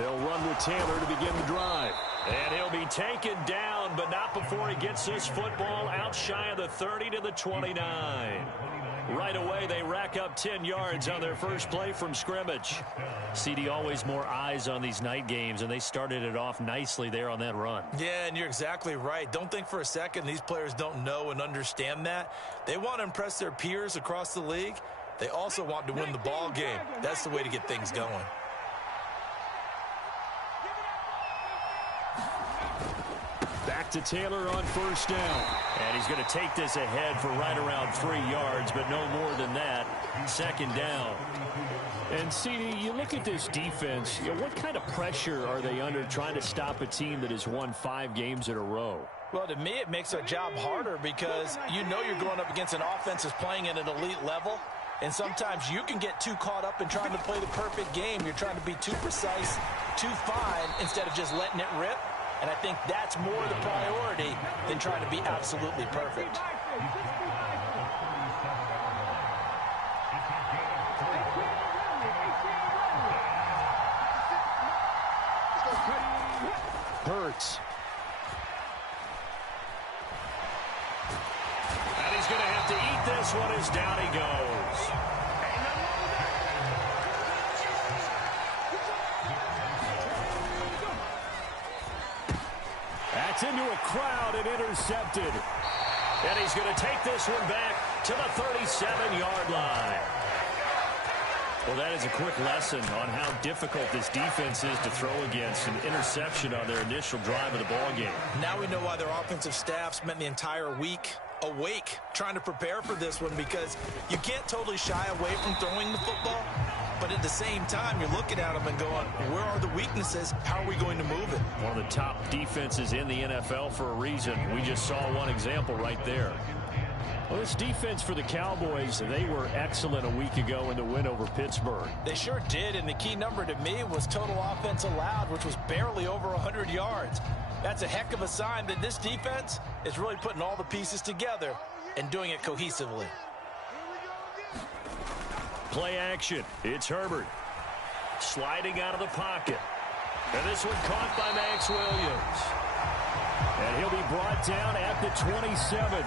They'll run with Taylor to begin the drive. And he'll be taken down, but not before he gets this football out shy of the 30 to the 29. Right away, they rack up 10 yards on their first play from scrimmage. CD, always more eyes on these night games, and they started it off nicely there on that run. Yeah, and you're exactly right. Don't think for a second these players don't know and understand that. They want to impress their peers across the league. They also want to win the ball game. That's the way to get things going. Back to Taylor on first down. And he's going to take this ahead for right around 3 yards, but no more than that. Second down. And, CD, you look at this defense, what kind of pressure are they under trying to stop a team that has won 5 games in a row? Well, to me, it makes our job harder because you know you're going up against an offense that's playing at an elite level. And sometimes you can get too caught up in trying to play the perfect game. You're trying to be too precise, too fine, instead of just letting it rip. And I think that's more the priority than trying to be absolutely perfect. Hurts. And he's going to have to eat this one as down he goes. That's into a crowd and intercepted. And he's going to take this one back to the 37-yard line. Well, that is a quick lesson on how difficult this defense is to throw against an interception on their initial drive of the ballgame. Now we know why their offensive staff spent the entire week awake trying to prepare for this one, because you can't totally shy away from throwing the football, but at the same time you're looking at them and going, where are the weaknesses? How are we going to move it? One of the top defenses in the NFL for a reason. We just saw one example right there. Well, this defense for the Cowboys, they were excellent a week ago in the win over Pittsburgh. They sure did, and the key number to me was total offense allowed, which was barely over 100 yards. That's a heck of a sign that this defense is really putting all the pieces together and doing it cohesively. Play action. It's Herbert. Sliding out of the pocket. And this one caught by Max Williams. And he'll be brought down at the 27.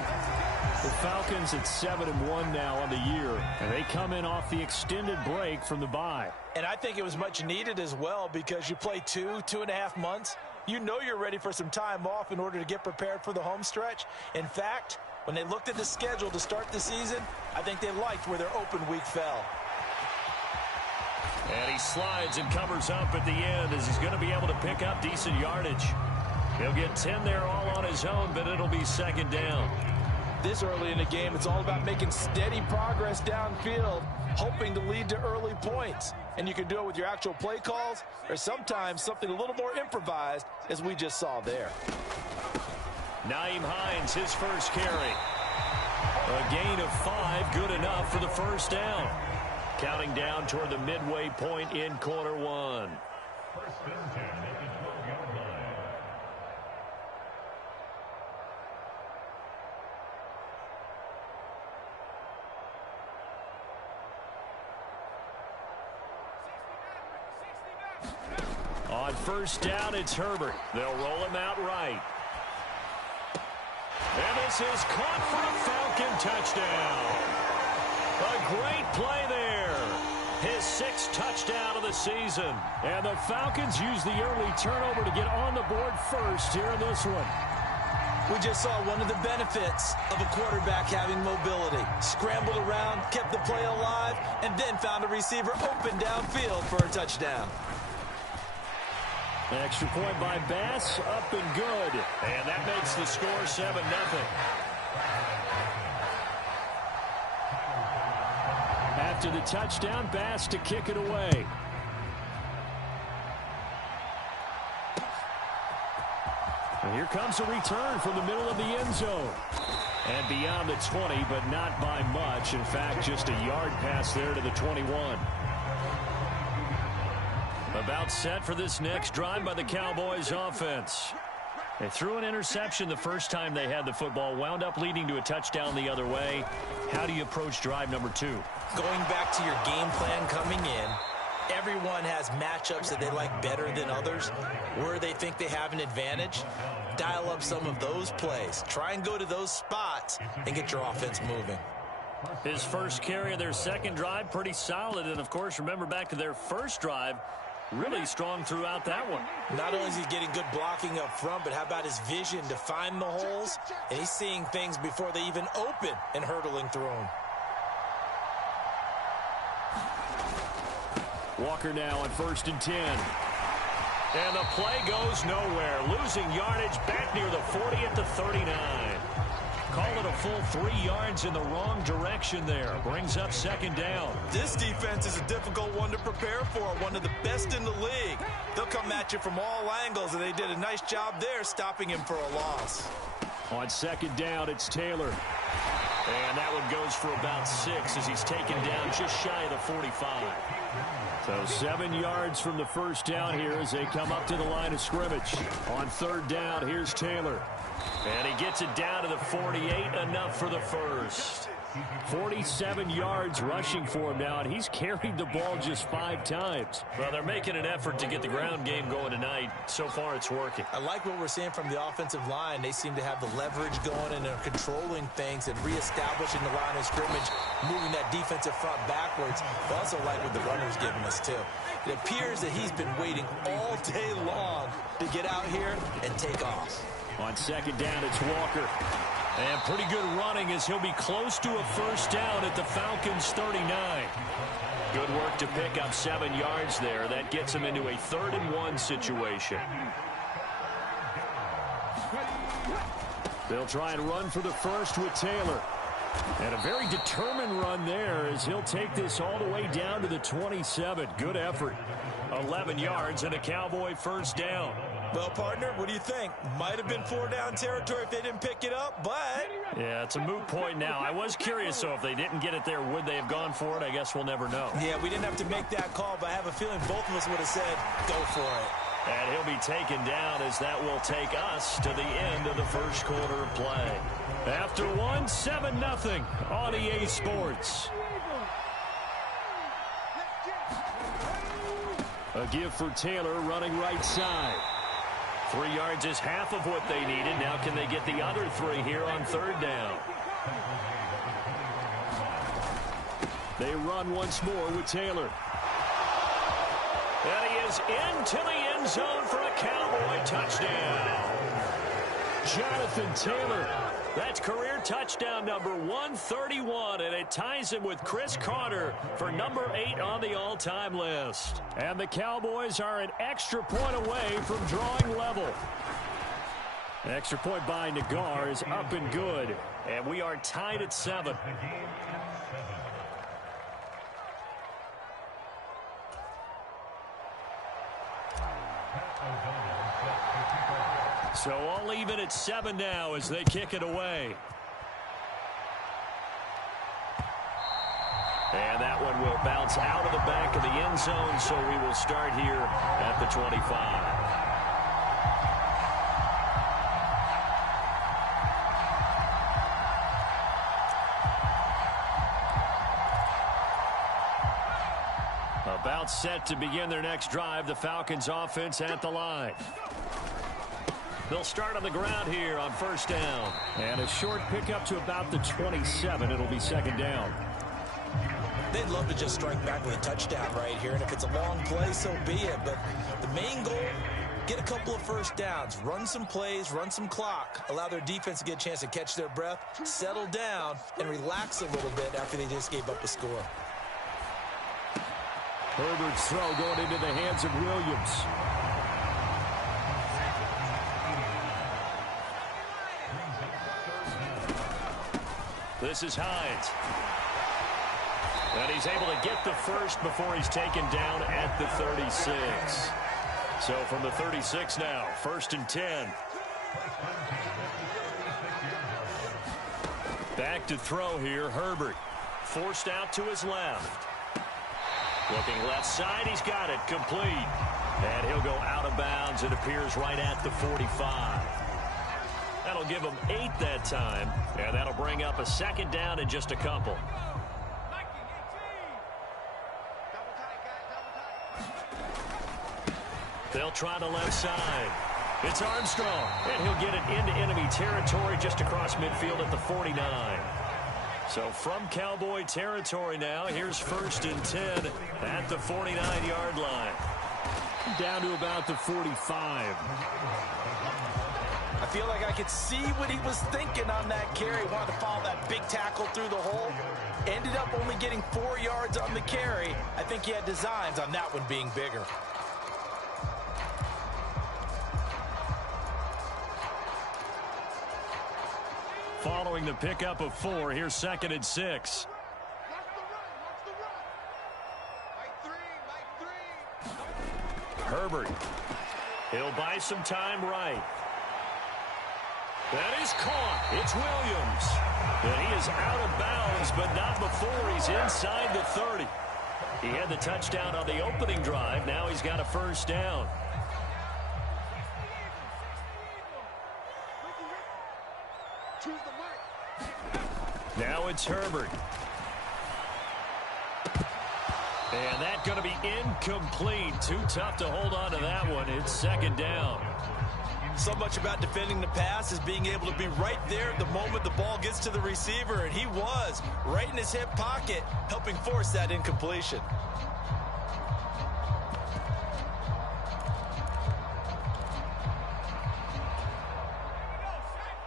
The Falcons at 7-1 now on the year, and they come in off the extended break from the bye. And I think it was much needed as well, because you play 2.5 months. You know you're ready for some time off in order to get prepared for the home stretch. In fact, when they looked at the schedule to start the season, I think they liked where their open week fell. And he slides and covers up at the end as he's going to be able to pick up decent yardage. He'll get 10 there all on his own, but it'll be second down. This early in the game, it's all about making steady progress downfield, hoping to lead to early points. And you can do it with your actual play calls, or sometimes something a little more improvised, as we just saw there. Nyheim Hines, his first carry. A gain of 5, good enough for the first down. Counting down toward the midway point in quarter one. On first down, it's Herbert. They'll roll him out right. And this is caught for a Falcon touchdown. A great play there. His 6th touchdown of the season. And the Falcons use the early turnover to get on the board first here in this one. We just saw one of the benefits of a quarterback having mobility. Scrambled around, kept the play alive, and then found a receiver open downfield for a touchdown. Extra point by Bass, up and good. And that makes the score 7-0. After the touchdown, Bass to kick it away. And here comes a return from the middle of the end zone. And beyond the 20, but not by much. In fact, just a yard pass there to the 21. About set for this next drive by the Cowboys offense. They threw an interception the first time they had the football, wound up leading to a touchdown the other way. How do you approach drive number 2? Going back to your game plan coming in, Everyone has matchups that they like better than others, where they think they have an advantage. Dial up some of those plays. Try and go to those spots and get your offense moving. His first carry of their second drive, pretty solid. And, of course, remember back to their first drive, really strong throughout that one. Not only is he getting good blocking up front, but how about his vision to find the holes? And he's seeing things before they even open and hurdling through them. Walker now on 1st and 10. And the play goes nowhere. Losing yardage back near the 40 at the 39. Call it a full 3 yards in the wrong direction there. Brings up 2nd down. This defense is a difficult one to prepare for. One of the best in the league. They'll come at you from all angles, and they did a nice job there stopping him for a loss. On 2nd down, it's Taylor. And that one goes for about 6 as he's taken down just shy of the 45. So 7 yards from the first down here as they come up to the line of scrimmage. On 3rd down, here's Taylor. And he gets it down to the 48, enough for the first. 47 yards rushing for him now, and he's carried the ball just 5 times. Well, they're making an effort to get the ground game going tonight. So far, it's working. I like what we're seeing from the offensive line. They seem to have the leverage going, and they're controlling things and reestablishing the line of scrimmage, moving that defensive front backwards. I also like what the runner's giving us, too. It appears that he's been waiting all day long to get out here and take off. On 2nd down, it's Walker. And pretty good running as he'll be close to a first down at the Falcons' 39. Good work to pick up 7 yards there. That gets him into a 3rd and 1 situation. They'll try and run for the first with Taylor. And a very determined run there as he'll take this all the way down to the 27. Good effort. 11 yards and a Cowboy first down. Well, partner, what do you think? Might have been 4-down territory if they didn't pick it up, but... Yeah, it's a moot point now. I was curious, so if they didn't get it there, would they have gone for it? I guess we'll never know. Yeah, we didn't have to make that call, but I have a feeling both of us would have said, go for it. And he'll be taken down as that will take us to the end of the first quarter of play. After one, 7-0 on EA Sports. A give for Taylor running right side. 3 yards is half of what they needed. Now can they get the other 3 here on 3rd down? They run once more with Taylor. And he is into the end zone for a Cowboy touchdown. Jonathan Taylor. That's career touchdown number 131, and it ties him with Chris Carter for number 8 on the all-time list. And the Cowboys are an extra point away from drawing level. Extra point by Nagar is up and good. And we are tied at 7. So all even at 7 now as they kick it away. And that one will bounce out of the back of the end zone, so we will start here at the 25. About set to begin their next drive, the Falcons offense at the line. They'll start on the ground here on 1st down. And a short pickup to about the 27. It'll be 2nd down. They'd love to just strike back with a touchdown right here, and if it's a long play, so be it. But the main goal, get a couple of first downs, run some plays, run some clock, allow their defense to get a chance to catch their breath, settle down, and relax a little bit after they just gave up a score. Herbert's throw going into the hands of Williams. This is Hines. And he's able to get the first before he's taken down at the 36. So from the 36 now, 1st and 10. Back to throw here, Herbert. Forced out to his left. Looking left side, he's got it, complete. And he'll go out of bounds. It appears right at the 45. That'll give him 8 that time, and that'll bring up a 2nd down in just a couple. They'll try the left side. It's Armstrong, and he'll get it into enemy territory just across midfield at the 49. So from Cowboy territory now, here's 1st and 10 at the 49-yard line. Down to about the 45. I feel like I could see what he was thinking on that carry. Wanted to follow that big tackle through the hole. Ended up only getting 4 yards on the carry. I think he had designs on that one being bigger. Following the pickup of 4, here's 2nd and 6. Herbert. He'll buy some time right. That is caught. It's Williams. And he is out of bounds, but not before he's inside the 30. He had the touchdown on the opening drive. Now he's got a 1st down. Now it's Herbert. And that's going to be incomplete. Too tough to hold on to that one. It's 2nd down. So much about defending the pass is being able to be right there at the moment the ball gets to the receiver, and he was right in his hip pocket, helping force that incompletion.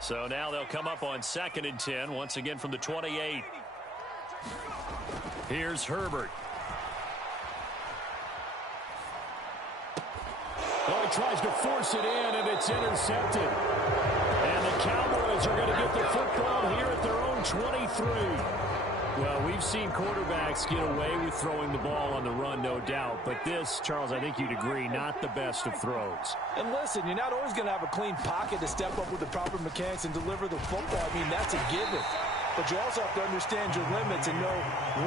So now they'll come up on 2nd and 10, once again from the 28. Here's Herbert. Oh, he tries to force it in, and it's intercepted. And the Cowboys are going to get the football here at their own 23. Well, we've seen quarterbacks get away with throwing the ball on the run, no doubt. But this, Charles, I think you'd agree, not the best of throws. And listen, you're not always going to have a clean pocket to step up with the proper mechanics and deliver the football. I mean, that's a given. But you also have to understand your limits and know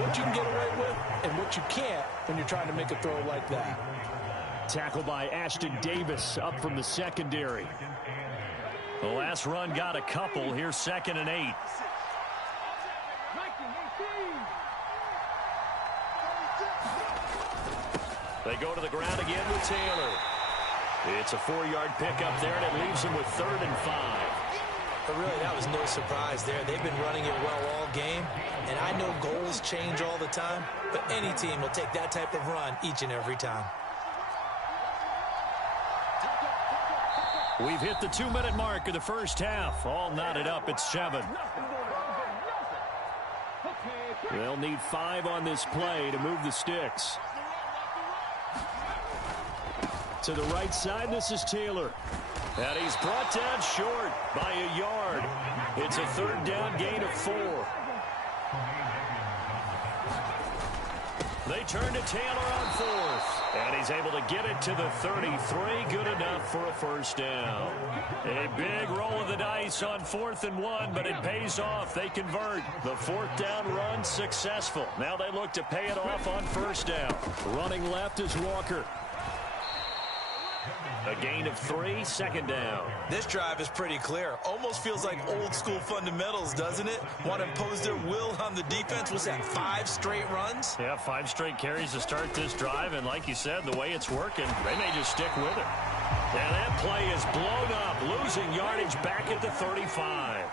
what you can get away with and what you can't when you're trying to make a throw like that. Tackle by Ashton Davis up from the secondary. The last run got a couple. Here's 2nd and 8. They go to the ground again with Taylor. It's a 4-yard pickup there, and it leaves them with 3rd and 5. But really, that was no surprise there. They've been running it well all game, and I know goals change all the time, but any team will take that type of run each and every time. We've hit the 2-minute mark of the first half. All knotted up at 7. They'll need 5 on this play to move the sticks. To the right side, this is Taylor. And he's brought down short by a yard. It's a 3rd down gain of 4. They turn to Taylor on 4th. And he's able to get it to the 33. Good enough for a 1st down. A big roll of the dice on 4th and 1, but it pays off. They convert. The 4th down run successful. Now they look to pay it off on 1st down. Running left is Walker. A gain of 3, 2nd down. This drive is pretty clear. Almost feels like old school fundamentals, doesn't it? Want to impose their will on the defense. Was that 5 straight runs? Yeah, 5 straight carries to start this drive. And like you said, the way it's working, they may just stick with it. And that play is blown up, losing yardage back at the 35.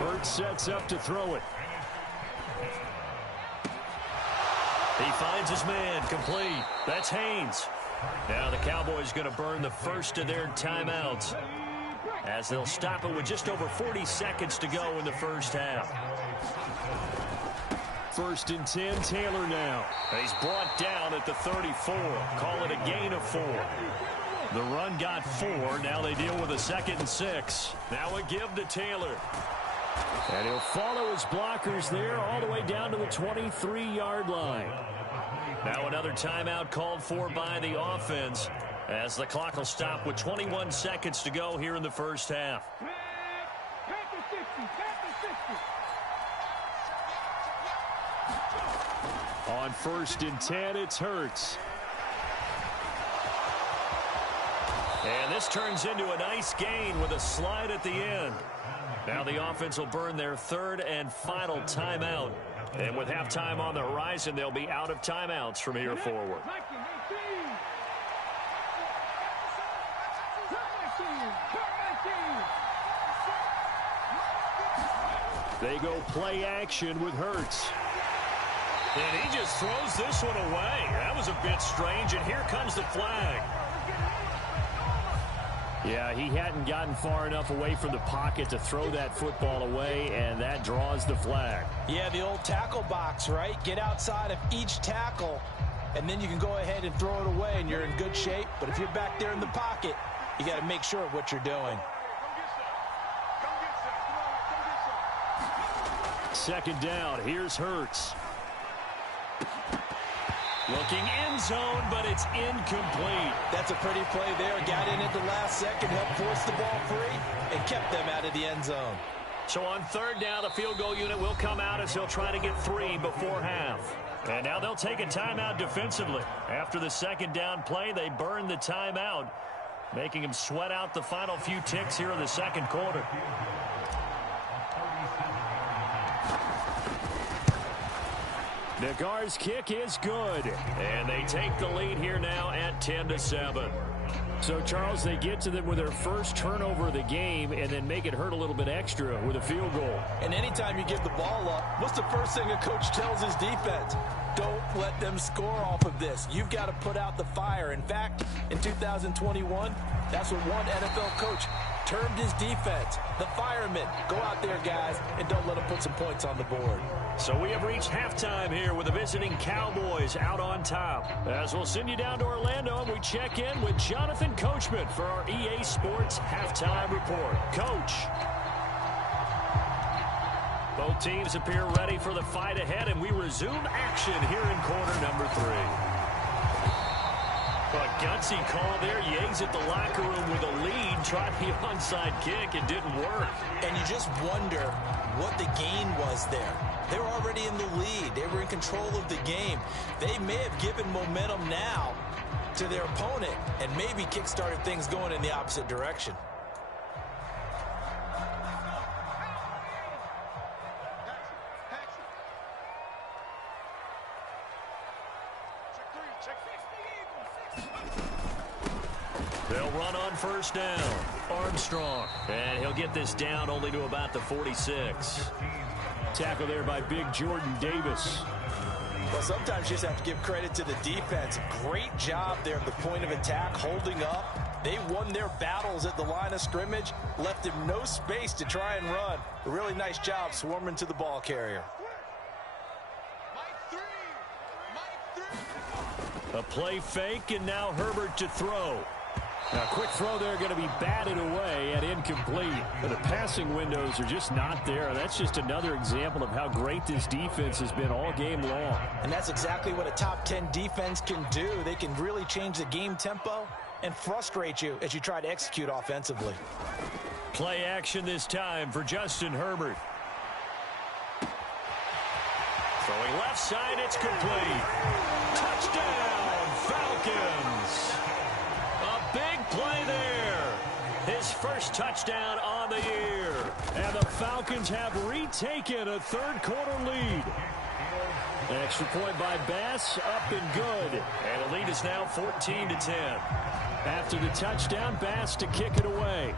Burt sets up to throw it. He finds his man, complete. That's Haynes. Now the Cowboys going to burn the first of their timeouts as they'll stop it with just over 40 seconds to go in the first half. 1st and 10, Taylor now. He's brought down at the 34. Call it a gain of 4. The run got 4. Now they deal with a 2nd and 6. Now a give to Taylor. And he'll follow his blockers there all the way down to the 23-yard line. Now another timeout called for by the offense as the clock will stop with 21 seconds to go here in the first half. On 1st and 10, it's Hurts. And this turns into a nice gain with a slide at the end. Now the offense will burn their 3rd and final timeout And with halftime on the horizon, they'll be out of timeouts from here forward. They go play action with Hurts. And he just throws this one away. That was a bit strange, and here comes the flag. Yeah, he hadn't gotten far enough away from the pocket to throw that football away, and that draws the flag. Yeah, the old tackle box, right? Get outside of each tackle, and then you can go ahead and throw it away, and you're in good shape. But if you're back there in the pocket, you got to make sure of what you're doing. Second down, here's Hurts. Looking end zone, but it's incomplete. That's a pretty play there. Got in at the last second, helped force the ball free, and kept them out of the end zone. So on third down, the field goal unit will come out as he'll try to get 3 before half. And now they'll take a timeout defensively. After the second down play, they burn the timeout, making him sweat out the final few ticks here in the second quarter. Nagar's kick is good, and they take the lead here now at 10-7. So, Charles, they get to them with their first turnover of the game and then make it hurt a little bit extra with a field goal. And anytime you give the ball up, what's the first thing a coach tells his defense? Don't let them score off of this. You've got to put out the fire. In fact, in 2021, that's what one NFL coach termed his defense, the firemen. Go out there, guys, and don't let them put some points on the board. So we have reached halftime here with the visiting Cowboys out on top. As we'll send you down to Orlando, and we check in with Jonathan Coachman for our EA Sports Halftime Report. Coach. Both teams appear ready for the fight ahead, and we resume action here in quarter number 3. A gutsy call there. You exit the locker room with a lead, tried the onside kick. It didn't work. And you just wonder what the gain was there. They were already in the lead. They were in control of the game. They may have given momentum now to their opponent and maybe kick-started things going in the opposite direction. They'll run on first down. Armstrong. And he'll get this down only to about the 46. Tackle there by big Jordan Davis. Well, sometimes you just have to give credit to the defense. Great job there at the point of attack, holding up. They won their battles at the line of scrimmage, left him no space to try and run. A really nice job swarming to the ball carrier. A play fake, and now Herbert to throw. Now, quick throw there, going to be batted away and incomplete. But the passing windows are just not there. That's just another example of how great this defense has been all game long. And that's exactly what a top 10 defense can do. They can really change the game tempo and frustrate you as you try to execute offensively. Play action this time for Justin Herbert. Throwing left side, it's complete. Touchdown, Falcons. Big play there. His first touchdown on the year. And the Falcons have retaken a third-quarter lead. Extra point by Bass, up and good. And the lead is now 14-10. After the touchdown, Bass to kick it away.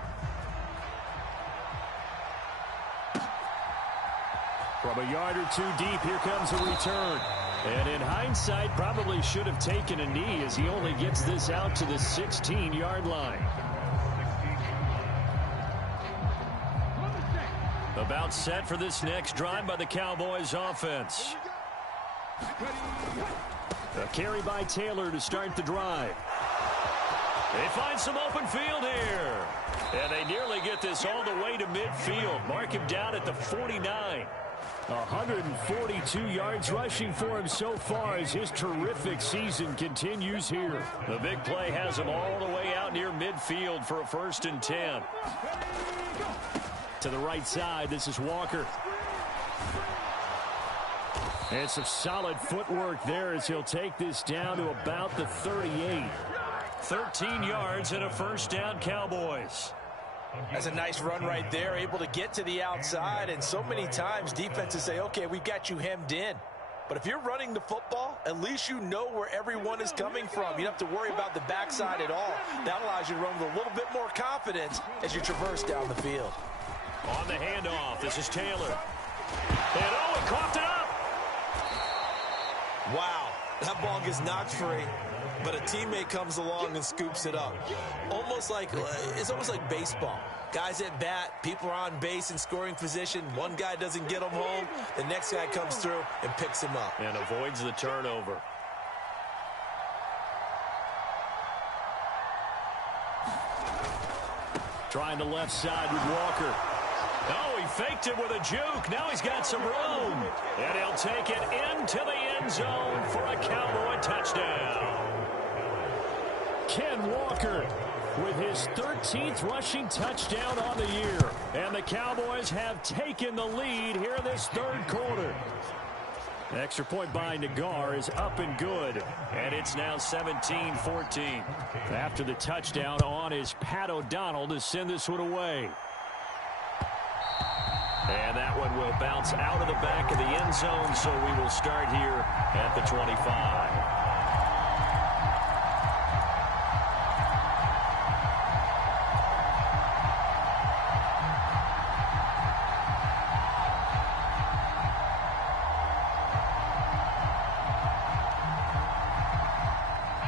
From a yard or 2 deep, here comes a return. And in hindsight, probably should have taken a knee as he only gets this out to the 16-yard line. About set for this next drive by the Cowboys offense. A carry by Taylor to start the drive. They find some open field here. And they nearly get this all the way to midfield. Mark him down at the 49. 142 yards rushing for him so far as his terrific season continues here. The big play has him all the way out near midfield for a 1st and 10. To the right side, this is Walker. And some solid footwork there as he'll take this down to about the 38. 13 yards and a 1st down, Cowboys. That's a nice run right there, able to get to the outside. And so many times defenses say, okay, we've got you hemmed in. But if you're running the football, at least you know where everyone is coming from. You don't have to worry about the backside at all. That allows you to run with a little bit more confidence as you traverse down the field. On the handoff, this is Taylor. And Owen coughed it up. Wow, that ball gets knocked free, but a teammate comes along and scoops it up. It's almost like baseball. Guys at bat, people are on base in scoring position. One guy doesn't get them home. The next guy comes through and picks him up. And avoids the turnover. Trying the left side with Walker. Oh, he faked it with a juke. Now he's got some room. And he'll take it into the end zone for a Cowboy touchdown. Ken Walker with his 13th rushing touchdown on the year. And the Cowboys have taken the lead here this third quarter. The extra point by Nagar is up and good. And it's now 17-14. After the touchdown on is Pat O'Donnell to send this one away. And that one will bounce out of the back of the end zone, so we will start here at the 25.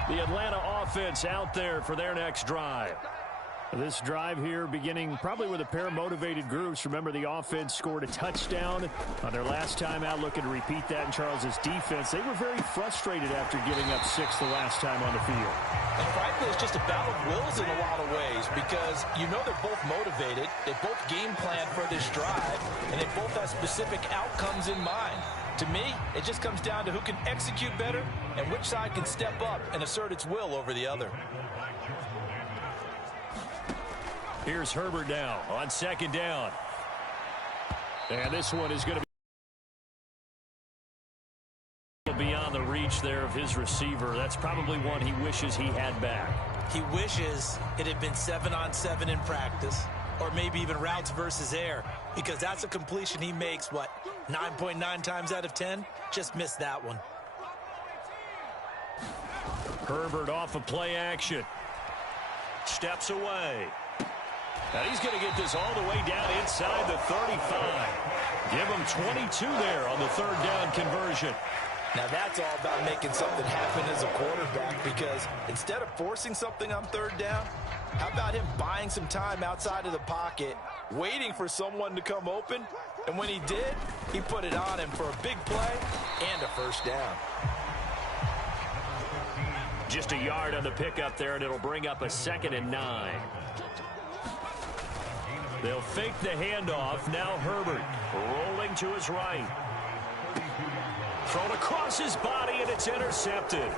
The Atlanta offense out there for their next drive. This drive here beginning probably with a pair of motivated groups. Remember, the offense scored a touchdown on their last time out, looking to repeat that in Charles's defense. They were very frustrated after giving up 6 the last time on the field. And frankly, it's just a battle of wills in a lot of ways because you know they're both motivated. They both game plan for this drive, and they both have specific outcomes in mind. To me, it just comes down to who can execute better and which side can step up and assert its will over the other. Here's Herbert now on second down. And this one is going to be beyond the reach there of his receiver. That's probably one he wishes he had back. He wishes it had been 7-on-7 in practice, or maybe even routes versus air, because that's a completion he makes, 9.9 times out of 10? Just missed that one. Herbert off of play action. Steps away. Now he's going to get this all the way down inside the 35. Give him 22 there on the third down conversion. Now that's all about making something happen as a quarterback, because instead of forcing something on third down, how about him buying some time outside of the pocket, waiting for someone to come open, and when he did, he put it on him for a big play and a first down. Just a yard on the pickup there, and it'll bring up a 2nd and 9. They'll fake the handoff. Now Herbert rolling to his right. Thrown across his body, and it's intercepted. And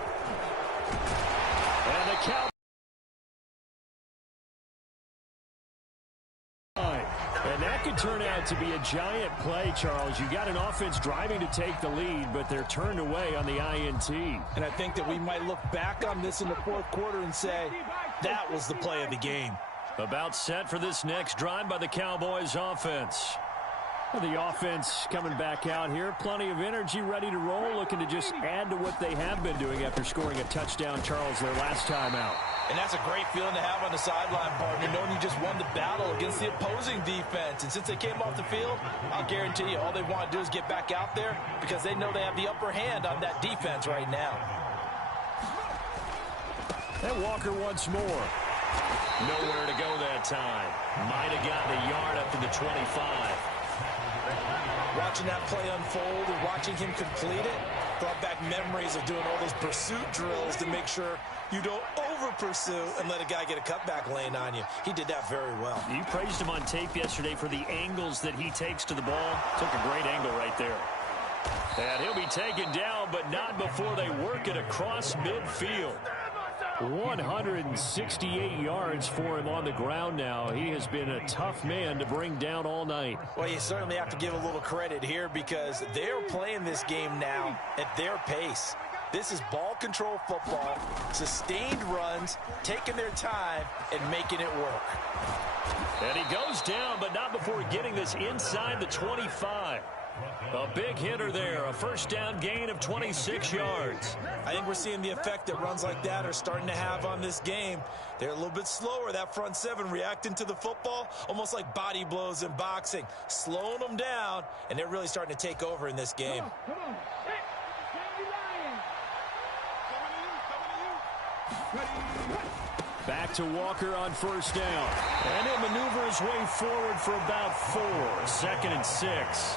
the Cowboys. And that could turn out to be a giant play, Charles. You got an offense driving to take the lead, but they're turned away on the INT. And I think that we might look back on this in the fourth quarter and say, that was the play of the game. About set for this next drive by the Cowboys offense. The offense coming back out here. Plenty of energy, ready to roll, looking to just add to what they have been doing after scoring a touchdown, Charles, their last time out. And that's a great feeling to have on the sideline, partner, knowing you just won the battle against the opposing defense. And since they came off the field, I'll guarantee you all they want to do is get back out there because they know they have the upper hand on that defense right now. And Walker once more. Nowhere to go that time. Might have gotten a yard up to the 25. Watching that play unfold and watching him complete it brought back memories of doing all those pursuit drills to make sure you don't over-pursue and let a guy get a cutback lane on you. He did that very well. You praised him on tape yesterday for the angles that he takes to the ball. Took a great angle right there. And he'll be taken down, but not before they work it across midfield. 168 yards for him on the ground now. He has been a tough man to bring down all night. Well, you certainly have to give a little credit here because they're playing this game now at their pace. This is ball control football, sustained runs, taking their time, and making it work. And he goes down, but not before getting this inside the 25. A big hitter there, a first down gain of 26 yards. I think we're seeing the effect that runs like that are starting to have on this game. They're a little bit slower, that front seven, reacting to the football, almost like body blows in boxing, slowing them down, and they're really starting to take over in this game. Come on. Back to Walker on first down. And he'll maneuver his way forward for about 4. 2nd and 6.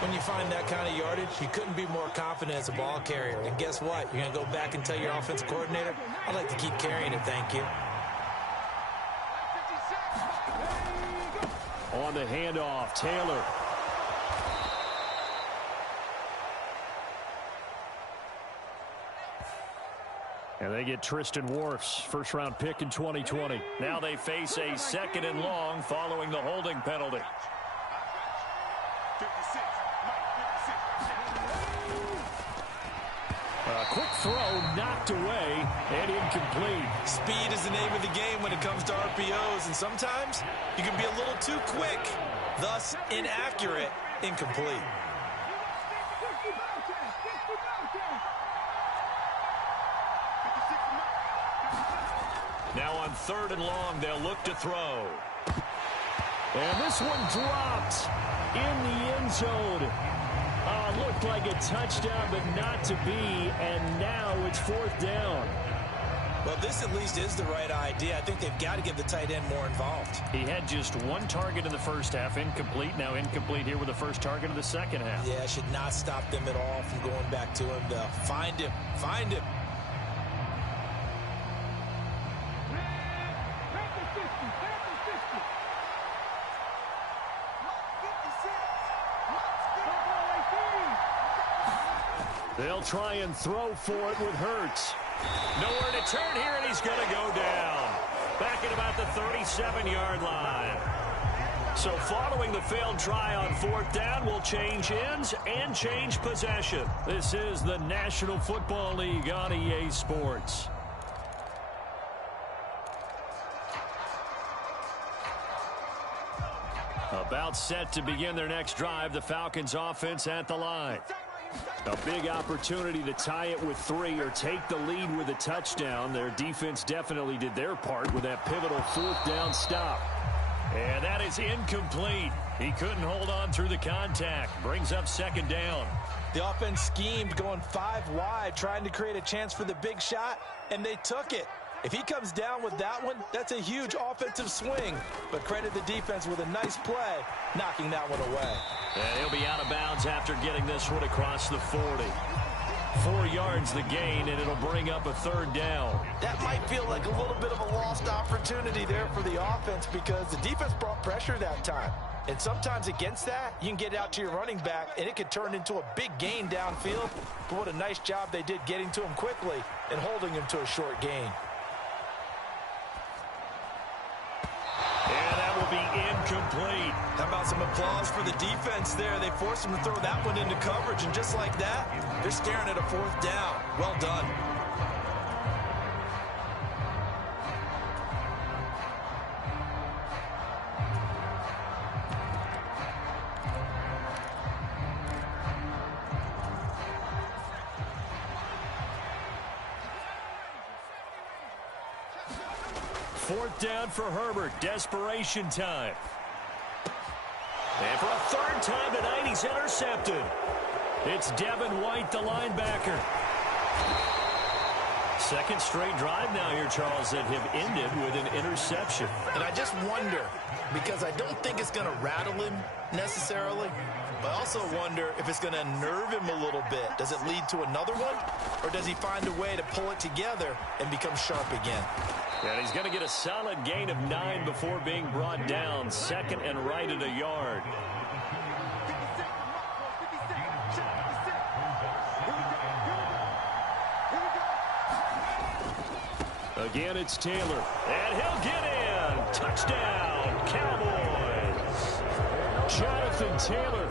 When you find that kind of yardage, you couldn't be more confident as a ball carrier. And guess what? You're going to go back and tell your offensive coordinator, I'd like to keep carrying it, thank you. On the handoff, Taylor. And they get Tristan Wirfs, first-round pick in 2020. Now they face a 2nd and long following the holding penalty. A quick throw knocked away and incomplete. Speed is the name of the game when it comes to RPOs, and sometimes you can be a little too quick, thus inaccurate, incomplete. Now on 3rd and long, they'll look to throw. And this one dropped in the end zone. Looked like a touchdown, but not to be, and now it's 4th down. Well, this at least is the right idea. I think they've got to get the tight end more involved. He had just 1 target in the first half, incomplete. Now incomplete here with the first target of the second half. Yeah, should not stop them at all from going back to him to find him. Find him. They'll try and throw for it with Hurts. Nowhere to turn here, and he's going to go down. Back at about the 37-yard line. So following the failed try on 4th down, will change ends and change possession. This is the National Football League on EA Sports. About set to begin their next drive, the Falcons offense at the line. A big opportunity to tie it with 3 or take the lead with a touchdown. Their defense definitely did their part with that pivotal 4th down stop. And that is incomplete. He couldn't hold on through the contact. Brings up 2nd down. The offense schemed going 5 wide, trying to create a chance for the big shot, and they took it. If he comes down with that one, that's a huge offensive swing. But credit the defense with a nice play, knocking that one away. And he'll be out of bounds after getting this one across the 40. 4 yards the gain, and it'll bring up a 3rd down. That might feel like a little bit of a lost opportunity there for the offense because the defense brought pressure that time. And sometimes against that, you can get out to your running back, and it could turn into a big gain downfield. But what a nice job they did getting to him quickly and holding him to a short gain. And that will be incomplete. How about some applause for the defense there? They forced him to throw that one into coverage, and just like that, they're staring at a 4th down. Well done. Fourth down for Herbert. Desperation time. And for a 3rd time tonight, he's intercepted. It's Devin White, the linebacker. 2nd straight drive now here, Charles, that have ended with an interception. And I just wonder, because I don't think it's going to rattle him necessarily, but I also wonder if it's going to nerve him a little bit. Does it lead to another one, or does he find a way to pull it together and become sharp again? And he's going to get a solid gain of 9 before being brought down. 2nd and right at a yard. Again, it's Taylor. And he'll get in. Touchdown, Cowboys. Jonathan Taylor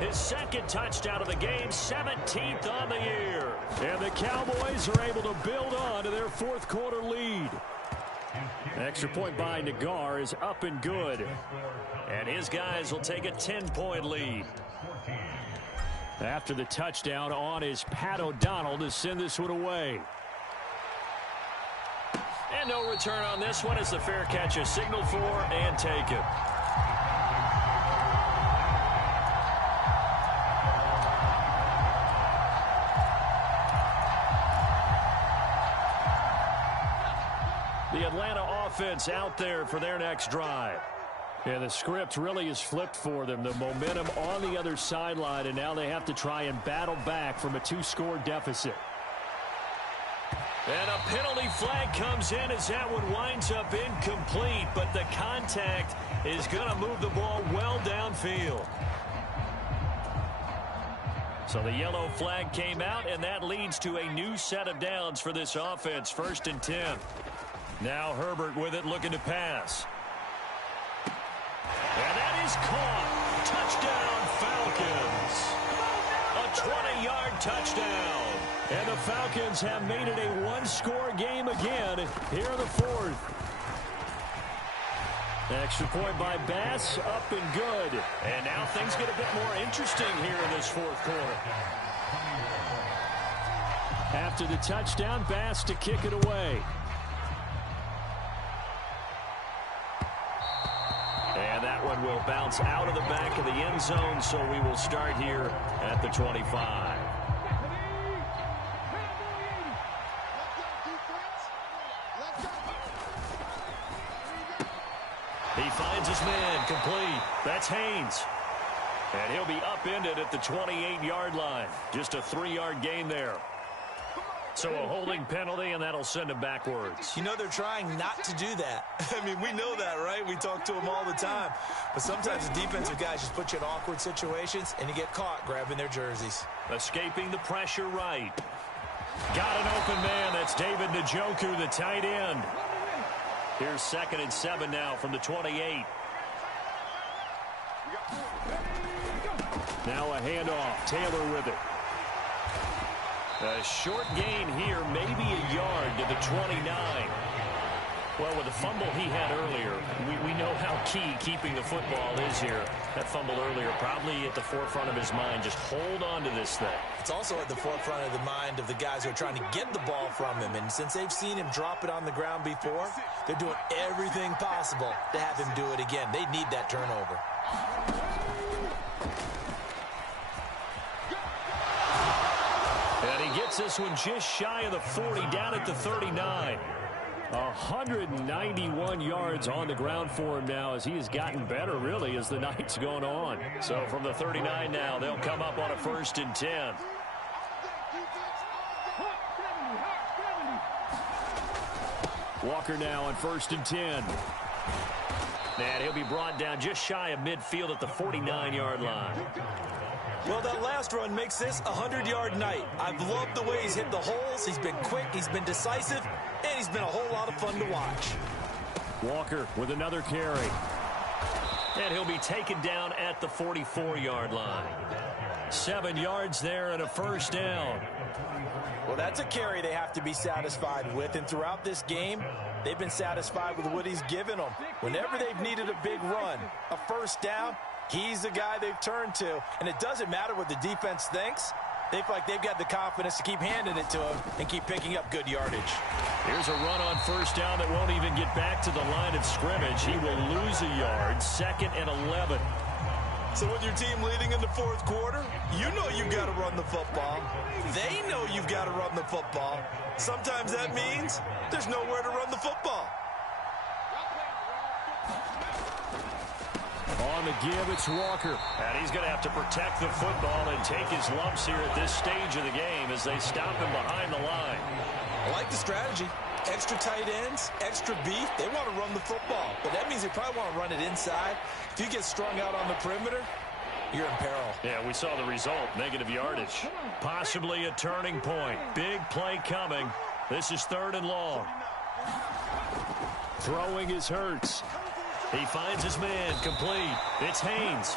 His second touchdown of the game, 17th on the year. And the Cowboys are able to build on to their fourth quarter lead. Extra point by Nagar is up and good. And his guys will take a 10-point lead. After the touchdown, on is Pat O'Donnell to send this one away. And no return on this one as the fair catch is signaled for and taken. The Atlanta offense out there for their next drive. Yeah, the script really is flipped for them. The momentum on the other sideline, and now they have to try and battle back from a 2-score deficit. And a penalty flag comes in as that one winds up incomplete, but the contact is going to move the ball well downfield. So the yellow flag came out, and that leads to a new set of downs for this offense. 1st and 10. Now Herbert with it, looking to pass. And that is caught. Touchdown, Falcons. A 20-yard touchdown. And the Falcons have made it a one-score game again here in the fourth. Extra point by Bass, up and good. And now things get a bit more interesting here in this fourth quarter. After the touchdown, Bass to kick it away. And that one will bounce out of the back of the end zone, so we will start here at the 25. He finds his man, complete. That's Haynes. And he'll be upended at the 28-yard line. Just a 3-yard gain there. So a holding penalty, and that'll send him backwards. You know, they're trying not to do that. I mean, we know that, right? We talk to them all the time. But sometimes the defensive guys just put you in awkward situations, and you get caught grabbing their jerseys. Escaping the pressure right. Got an open man. That's David Njoku, the tight end. Here's 2nd and 7 now from the 28. Now a handoff. Taylor with it. A short gain here, maybe a yard to the 29. Well, with the fumble he had earlier, we know how key keeping the football is here. That fumble earlier probably at the forefront of his mind. Just hold on to this thing. It's also at the forefront of the mind of the guys who are trying to get the ball from him. And since they've seen him drop it on the ground before, they're doing everything possible to have him do it again. They need that turnover. And he gets this one just shy of the 40, down at the 39. 191 yards on the ground for him now as he has gotten better, really, as the night's gone on. So from the 39 now, they'll come up on a 1st and 10. Walker now on 1st and 10. And he'll be brought down just shy of midfield at the 49-yard line. Well, that last run makes this a 100-yard night. I've loved the way he's hit the holes. He's been quick, he's been decisive, and he's been a whole lot of fun to watch. Walker with another carry. And he'll be taken down at the 44-yard line. 7 yards there and a 1st down. Well, that's a carry they have to be satisfied with, and throughout this game, they've been satisfied with what he's given them. Whenever they've needed a big run, a 1st down, he's the guy they've turned to. And it doesn't matter what the defense thinks. They feel like they've got the confidence to keep handing it to him and keep picking up good yardage. Here's a run on 1st down that won't even get back to the line of scrimmage. He will lose a yard. 2nd and 11. So with your team leading in the fourth quarter, you know you've got to run the football. They know you've got to run the football. Sometimes that means there's nowhere to run the football. On the give, it's Walker. And he's going to have to protect the football and take his lumps here at this stage of the game as they stop him behind the line. I like the strategy. Extra tight ends, extra beef. They want to run the football, but that means they probably want to run it inside. If you get strung out on the perimeter, you're in peril. Yeah, we saw the result, negative yardage. Possibly a turning point. Big play coming. This is 3rd and long. Throwing is Hurts. He finds his man, complete. It's Haynes.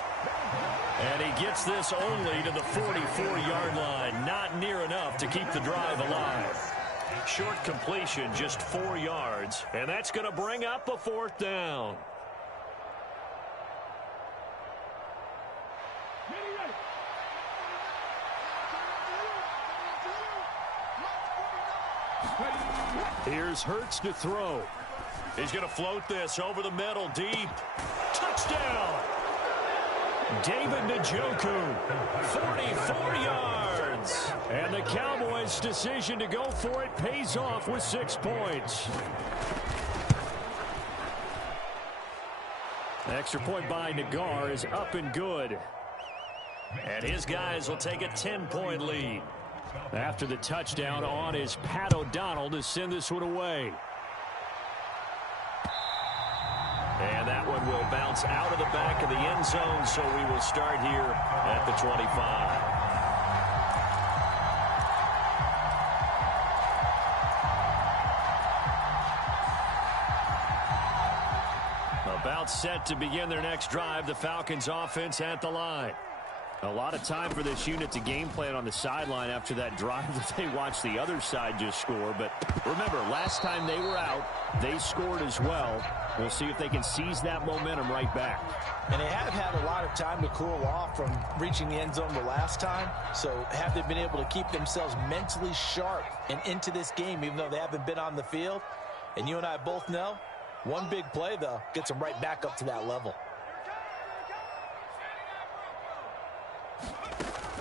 And he gets this only to the 44-yard line. Not near enough to keep the drive alive. Short completion, just 4 yards. And that's going to bring up a 4th down. Here's Hurts to throw. He's going to float this over the middle, deep. Touchdown! David Njoku, 44 yards. And the Cowboys' decision to go for it pays off with 6 points. Extra point by Nagar is up and good. And his guys will take a 10-point lead. After the touchdown, on is Pat O'Donnell to send this one away. And that one will bounce out of the back of the end zone, so we will start here at the 25. About set to begin their next drive, the Falcons offense at the line. A lot of time for this unit to game plan on the sideline after that drive that they watched the other side just score. But remember, last time they were out, they scored as well. We'll see if they can seize that momentum right back. And they have had a lot of time to cool off from reaching the end zone the last time. So have they been able to keep themselves mentally sharp and into this game, even though they haven't been on the field? And you and I both know, one big play, though, gets them right back up to that level.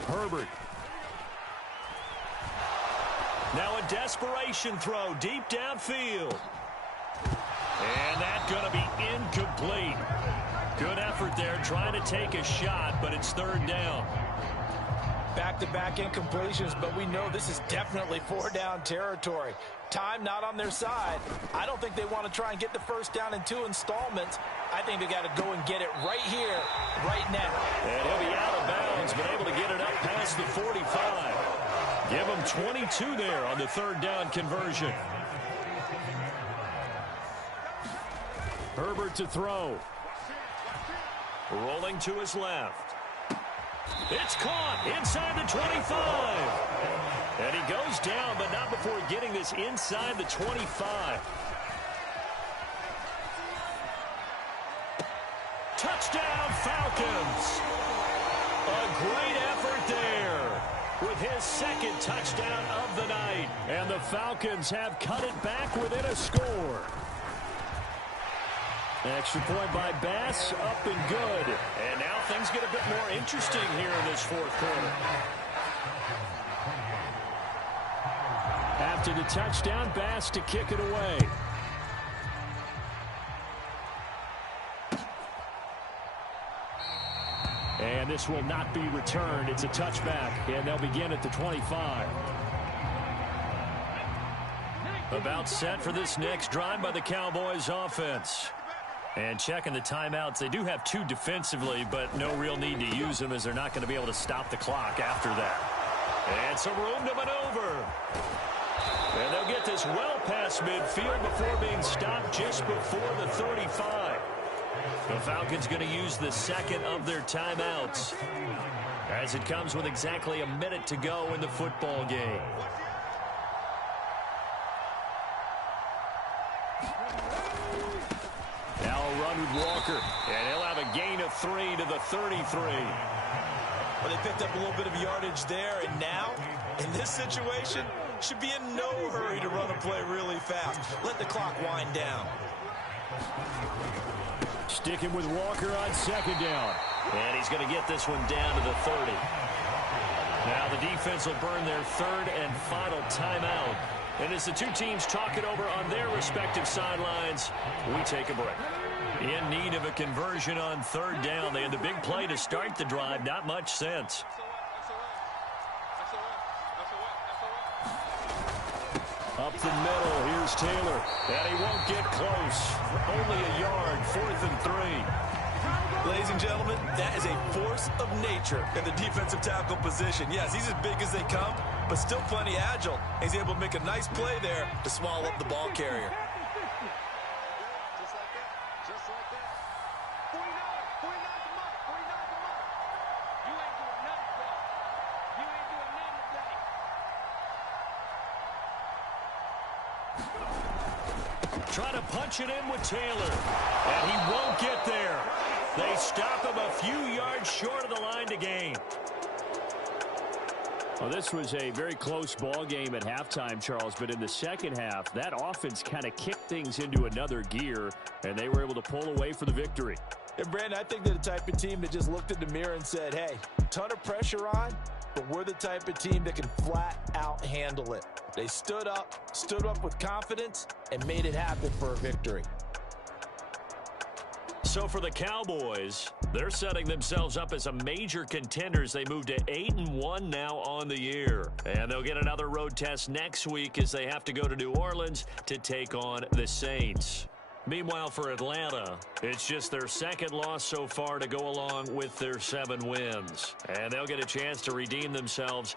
Herbert. Now a desperation throw deep downfield. And that's going to be incomplete. Good effort there trying to take a shot, but it's 3rd down. Back-to-back incompletions, but we know this is definitely 4-down territory. Time not on their side. I don't think they want to try and get the 1st down in 2 installments. I think they got to go and get it right here, right now. And he'll be out of bounds, but able to get it up past the 45. Give him 22 there on the 3rd down conversion. Herbert to throw. Rolling to his left. It's caught inside the 25. And he goes down, but not before getting this inside the 25. Touchdown, Falcons. A great effort there with his 2nd touchdown of the night. And the Falcons have cut it back within a score. Extra point by Bass, up and good. And now things get a bit more interesting here in this 4th quarter. After the touchdown, Bass to kick it away. And this will not be returned. It's a touchback, and they'll begin at the 25. About set for this next drive by the Cowboys offense. And checking the timeouts, they do have 2 defensively, but no real need to use them as they're not going to be able to stop the clock after that. And some room to maneuver. And they'll get this well past midfield before being stopped just before the 35. The Falcons going to use the 2nd of their timeouts as it comes with exactly a minute to go in the football game. Now a run with Walker, and he'll have a gain of 3 to the 33. Well, they picked up a little bit of yardage there, and now, in this situation, should be in no hurry to run a play really fast. Let the clock wind down. Sticking with Walker on 2nd down. And he's going to get this one down to the 30. Now the defense will burn their 3rd and final timeout. And as the 2 teams talk it over on their respective sidelines, we take a break. In need of a conversion on 3rd down. They had the big play to start the drive. Not much sense. Up the middle, here's Taylor. And he won't get close. Only a yard, 4th and 3. Ladies and gentlemen, that is a force of nature in the defensive tackle position. Yes, he's as big as they come, but still plenty agile. He's able to make a nice play there to swallow up the ball carrier. Trying to punch it in with Taylor. And he won't get there. They stop him a few yards short of the line to gain. Well, this was a very close ball game at halftime, Charles, but in the second half, that offense kind of kicked things into another gear, and they were able to pull away for the victory. And, Brandon, I think they're the type of team that just looked in the mirror and said, hey, ton of pressure on, but we're the type of team that can flat out handle it. They stood up with confidence, and made it happen for a victory. So for the Cowboys, they're setting themselves up as a major contenders. They move to 8-1 now on the year. And they'll get another road test next week as they have to go to New Orleans to take on the Saints. Meanwhile, for Atlanta, it's just their second loss so far to go along with their 7 wins. And they'll get a chance to redeem themselves